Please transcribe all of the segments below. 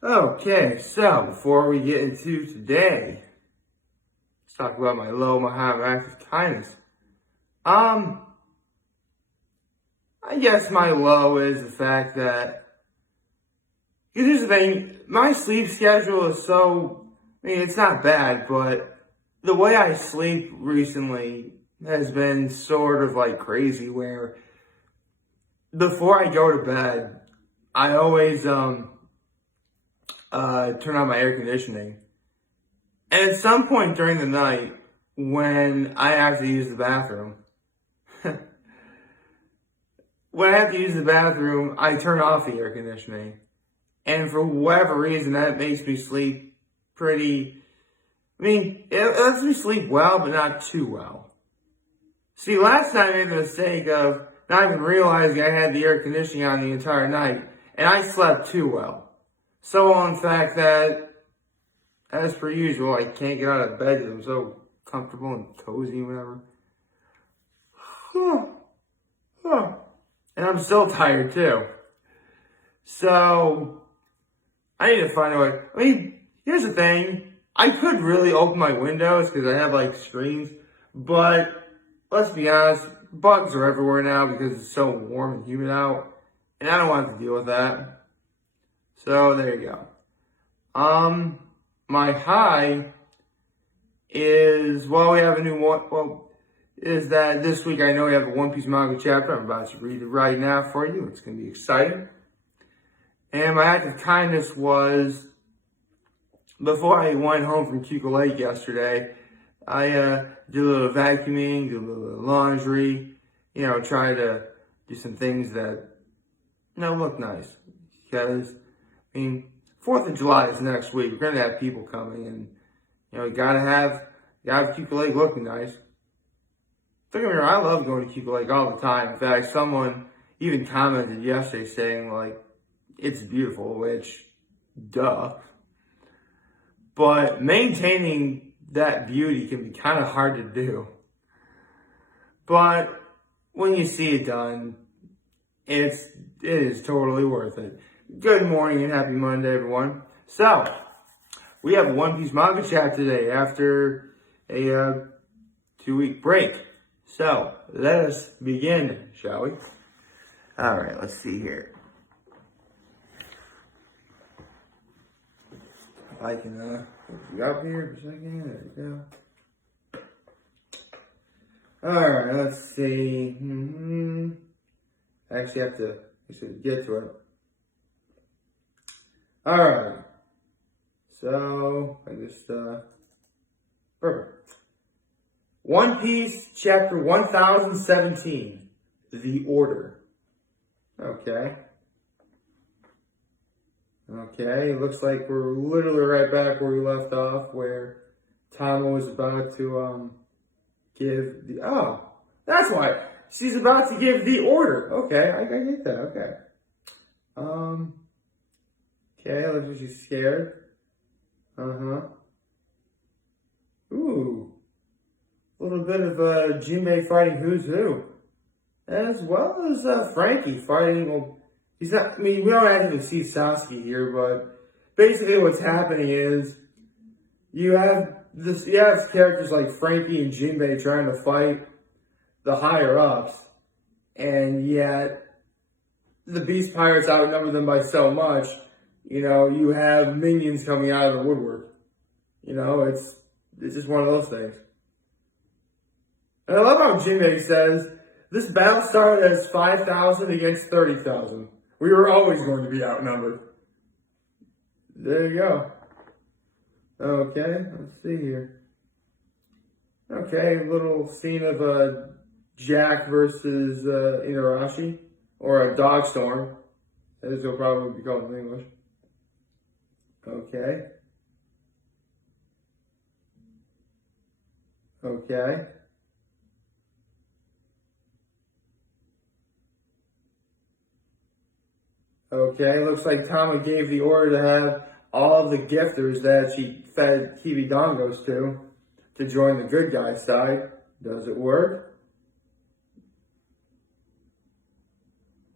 Okay, so before we get into today, let's talk about my low, my high, my acts of kindness. Um, I guess my low is the fact that, because here's the thing, my sleep schedule is it's not bad, but the way I sleep recently has been sort of like crazy, where before I go to bed, I always, turn on my air conditioning. And at some point during the night, when I have to use the bathroom, I turn off the air conditioning. And for whatever reason, that makes me sleep it lets me sleep well, but not too well. See, last night I made the mistake of not even realizing I had the air conditioning on the entire night, and I slept too well. So well, in fact, that, as per usual, I can't get out of bed because I'm so comfortable and cozy and whatever. And I'm still tired too. So, I need to find a way. Here's the thing. I could really open my windows because I have like screens, but let's be honest, bugs are everywhere now because it's so warm and humid out, and I don't want to deal with that. So there you go. My high is, we have a new one, is that this week I know we have a One Piece manga chapter. I'm about to read it right now for you. It's going to be exciting. And my act of kindness was, before I went home from Cuckoo Lake yesterday, I did a little vacuuming, did a little laundry, try to do some things that, look nice. Because, 4th of July is next week. We're going to have people coming, and, you gotta have Cuckoo Lake looking nice. Don't get me wrong, I love going to Cuckoo Lake all the time. In fact, someone even commented yesterday saying, it's beautiful, which, duh. But maintaining that beauty can be kind of hard to do. But when you see it done, it is totally worth it. Good morning and happy Monday, everyone. So, we have a One Piece manga chat today after a 2-week break. So, let us begin, shall we? Alright, let's see here. I can put you up here for a second. There we go. Alright, let's see. I actually have to get to it. Alright. So, I just, perfect. One Piece, chapter 1017. The Order. Okay. Okay, it looks like we're literally right back where we left off, where Tama was about to, give the, that's why. She's about to give the order. Okay, I get that, okay. Okay, looks like she's scared. Ooh. A little bit of, Jinbei fighting Who's Who. As well as, Frankie fighting, he's not, we don't actually see Sasuke here, but basically what's happening is you have characters like Frankie and Jinbei trying to fight the higher ups, and yet the Beast Pirates outnumber them by so much, you have minions coming out of the woodwork. It's just one of those things. And I love how Jinbei says, this battle started as 5,000 against 30,000. We were always going to be outnumbered. There you go. Okay, let's see here. Okay, a little scene of Jack versus Inarashi, or a dog storm, as it'll probably be called in English. Okay. Okay. Okay, looks like Tama gave the order to have all of the gifters that she fed Kibidongos to join the good guy side. Does it work?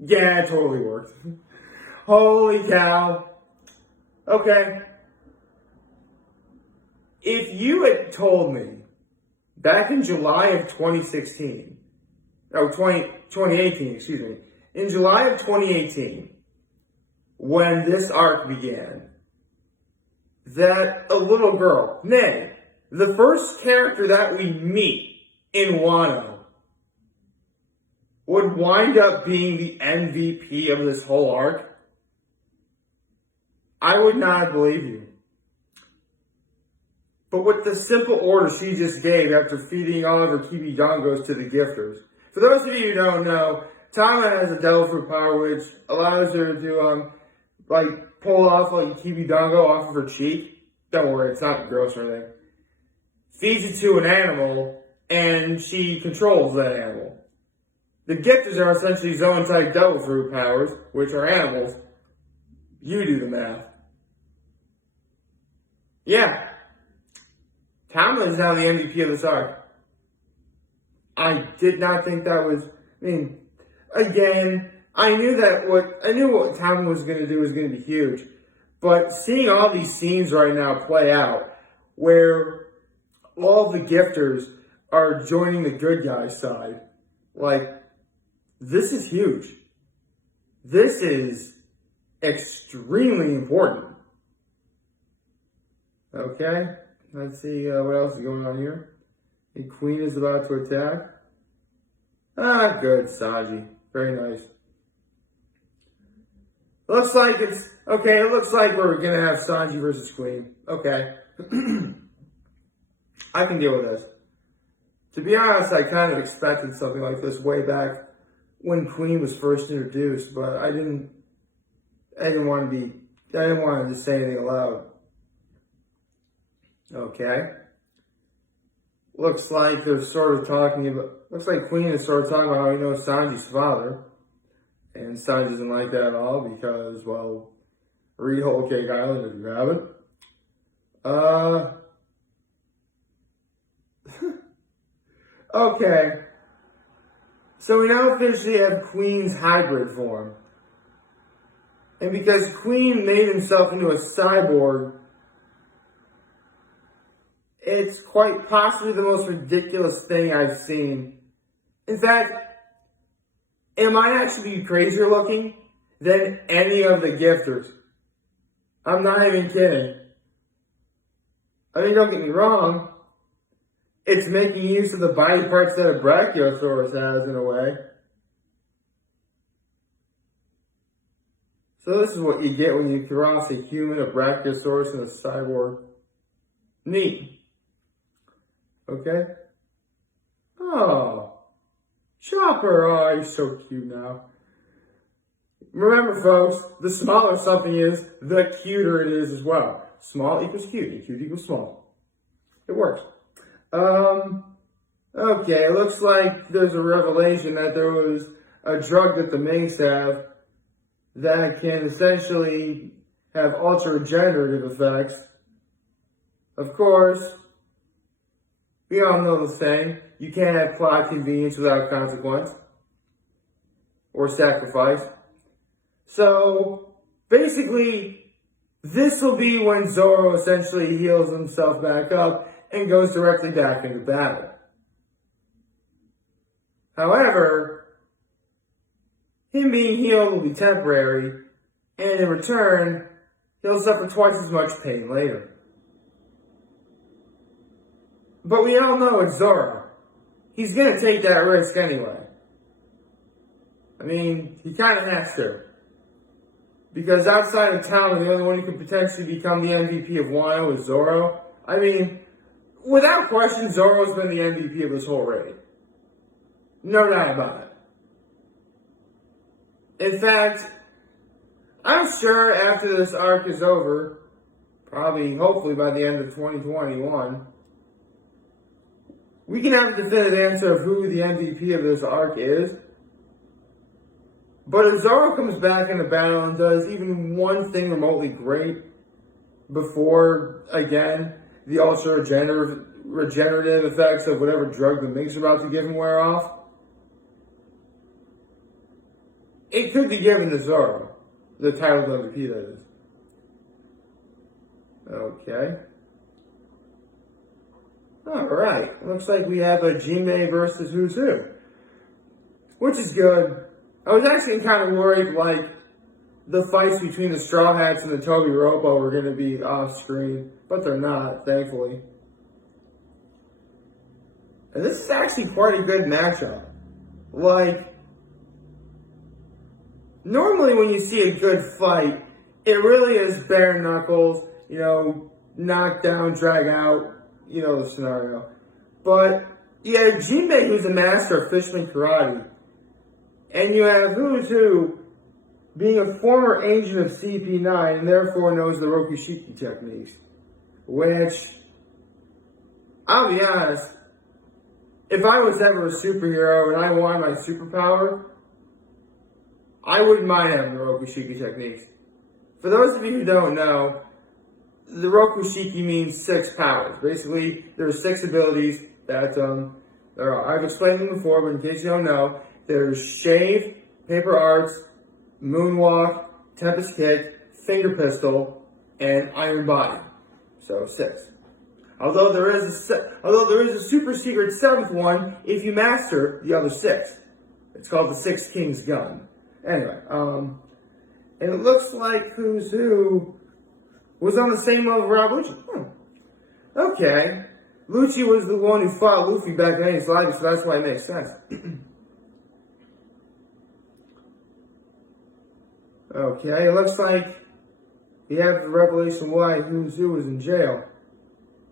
Yeah, it totally worked. Holy cow. Okay, if you had told me back in July of 2016, oh, 2018, excuse me, in July of 2018, when this arc began, that a little girl, nay, the first character that we meet in Wano, would wind up being the MVP of this whole arc, I would not believe you. But with the simple order she just gave after feeding all of her kibi dongos to the gifters. For those of you who don't know, Tama has a devil fruit power which allows her to, pull off like a kibi dongo off of her cheek. Don't worry, it's not gross or anything. Feeds it to an animal, and she controls that animal. The gifters are essentially Zoan-type devil fruit powers, which are animals. You do the math. Yeah. Tama is now the MVP of this arc. I did not think that was, again, I knew what Tama was going to do was going to be huge. But seeing all these scenes right now play out, where all the gifters are joining the good guys' side, this is huge. This is extremely important. Okay, let's see what else is going on here. The queen is about to attack. Ah, good, Sanji. Very nice. Looks like it's, okay, it looks like we're going to have Sanji versus Queen. Okay. I can deal with this. To be honest, I kind of expected something like this way back when Queen was first introduced, but I didn't want to say anything aloud. Okay. Looks like they're sort of talking about, looks like Queen is sort of talking about how he knows Sanji's father. And Sanji doesn't like that at all because, well, read Whole Cake Island if you haven't. Okay. So we now officially have Queen's hybrid form. And because Queen made himself into a cyborg, it's quite possibly the most ridiculous thing I've seen. In fact, it might actually be crazier looking than any of the gifters. I'm not even kidding. Don't get me wrong. It's making use of the body parts that a Brachiosaurus has in a way. So this is what you get when you cross a human, a Brachiosaurus, and a cyborg. Neat. Okay? Oh. Chopper, oh, he's so cute now. Remember, folks, the smaller something is, the cuter it is as well. Small equals cute, and cute equals small. It works. Okay, it looks like there's a revelation that there was a drug that the Mings have that can essentially have ultra-regenerative effects. Of course, we all know the saying, you can't have plot convenience without consequence or sacrifice. So, basically, this will be when Zoro essentially heals himself back up and goes directly back into battle. However, him being healed will be temporary, and in return, he'll suffer twice as much pain later. But we all know it's Zoro. He's gonna take that risk anyway. He kind of has to. Because outside of town, the only one who could potentially become the MVP of Wano is Zoro. Without question, Zoro's been the MVP of this whole raid. No doubt about it. In fact, I'm sure after this arc is over, hopefully by the end of 2021, we can have a definitive answer of who the MVP of this arc is. But if Zoro comes back into battle and does even one thing remotely great before, again, the ultra-regenerative effects of whatever drug the Ming's about to give him wear off, it could be given to Zoro, the title of MVP that is. Okay. Alright. Looks like we have a Jinbei versus Who's Who. Which is good. I was actually kind of worried, like, the fights between the Straw Hats and the Toby Robo were going to be off screen. But they're not, thankfully. And this is actually quite a good matchup. Like, normally when you see a good fight, it really is bare knuckles, knock down, drag out, the scenario. But you have Jinbei, who's a master of Fishman Karate. And you have Who's Who being a former agent of CP9 and therefore knows the Rokushiki techniques. Which, I'll be honest, if I was ever a superhero and I wanted my superpower, I wouldn't mind having the Rokushiki techniques. For those of you who don't know, the Rokushiki means 6 powers. Basically, there are 6 abilities that I've explained them before, but in case you don't know, there's Shave, Paper Arts, Moonwalk, Tempest Kick, Finger Pistol, and Iron Body. So 6. Although there is a super secret 7th one if you master the other 6. It's called the Six Kings Gun. Anyway, and it looks like Who's Who was on the same level as Rob Lucci. Okay. Lucci was the one who fought Luffy back in 80s life, so that's why it makes sense. Okay, it looks like we have the revelation why Who's Who was in jail.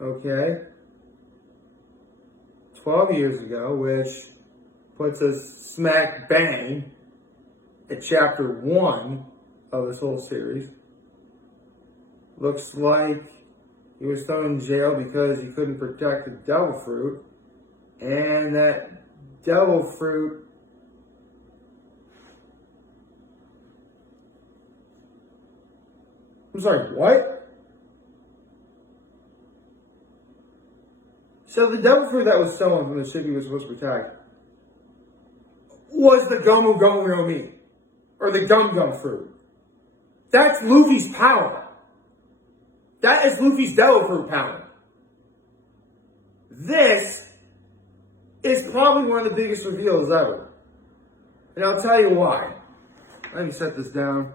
Okay. 12 years ago, which puts us smack bang at chapter 1 of this whole series. Looks like he was thrown in jail because he couldn't protect the devil fruit. And that devil fruit I'm sorry, what? So the devil fruit that was stolen from the ship he was supposed to protect was the Gomu Gomu no Mi, or the Gum Gum fruit. That's Luffy's power. That is Luffy's devil fruit power. This is probably one of the biggest reveals ever. And I'll tell you why. Let me set this down.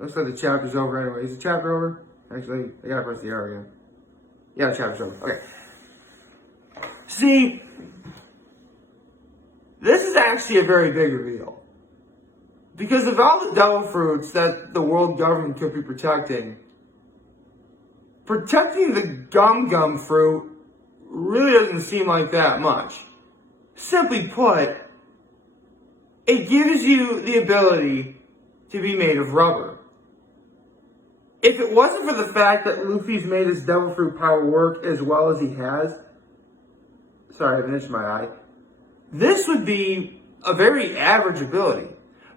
Looks like the chapter's over anyway. Is the chapter over? Actually, I gotta press the arrow again. Yeah, the chapter's over. Okay. See, this is actually a very big reveal. Because of all the devil fruits that the world government could be protecting the Gum Gum fruit really doesn't seem like that much. Simply put, it gives you the ability to be made of rubber. If it wasn't for the fact that Luffy's made his devil fruit power work as well as he has, sorry, I have an itch in my eye, this would be a very average ability.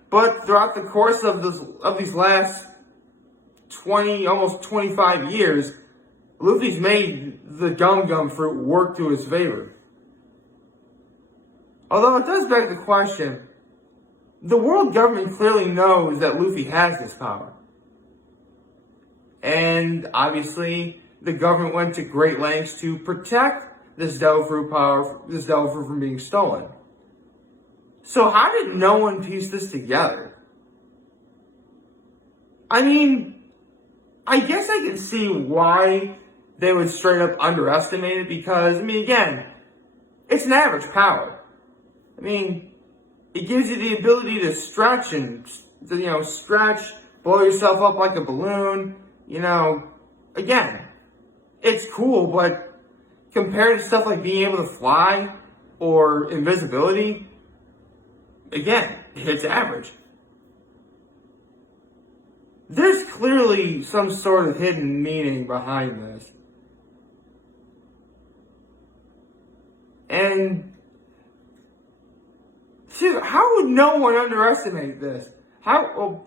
But throughout the course of these last 20, almost 25 years, Luffy's made the Gum Gum fruit work to his favor. Although it does beg the question, the world government clearly knows that Luffy has this power. And obviously, the government went to great lengths to protect this devil fruit power, this devil fruit from being stolen. So how did no one piece this together? I mean, I guess I can see why they would straight up underestimate it because, again, it's an average power. It gives you the ability to stretch and, stretch, blow yourself up like a balloon. Again, it's cool, but compared to stuff like being able to fly or invisibility, again, it's average. There's clearly some sort of hidden meaning behind this. And, how would no one underestimate this? How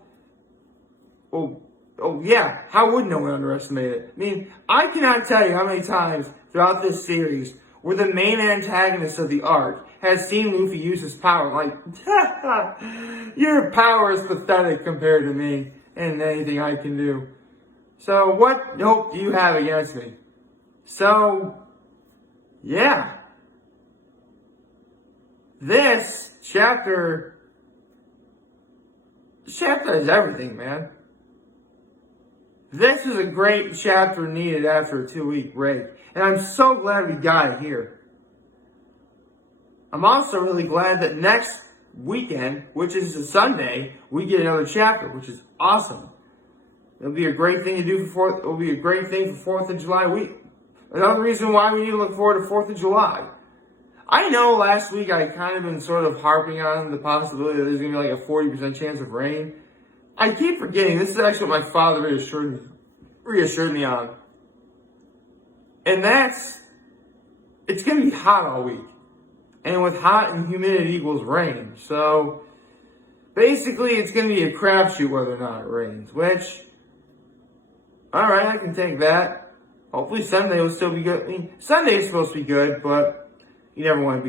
would no one underestimate it? I cannot tell you how many times throughout this series where the main antagonist of the arc has seen Luffy use his power. Like, your power is pathetic compared to me and anything I can do. So what hope do you have against me? So, yeah. This chapter is everything, man. This is a great chapter needed after a 2-week break. And I'm so glad we got it here. I'm also really glad that next weekend, which is a Sunday, we get another chapter, which is awesome. It'll be a great thing to do for It'll be a great thing for 4th of July week. Another reason why we need to look forward to 4th of July. I know last week I kind of been sort of harping on the possibility that there's going to be like a 40% chance of rain. I keep forgetting. This is actually what my father reassured me on. And it's going to be hot all week. And with hot and humidity equals rain. So, basically it's going to be a crapshoot whether or not it rains. Which, alright, I can take that. Hopefully Sunday will still be good. I mean, Sunday is supposed to be good, but you never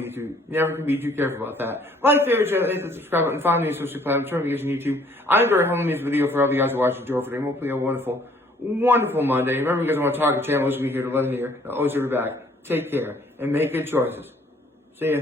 can be too careful about that. Like, favorite, channel, hit the subscribe button, find me on social platforms, turn notifications on YouTube. I'm very home in this video for all of you guys who are watching Joe for today. Hopefully a wonderful, wonderful Monday. Remember, you guys want to talk to channel, listen to me here to 11 here. I'll always be back. Take care and make good choices. See ya.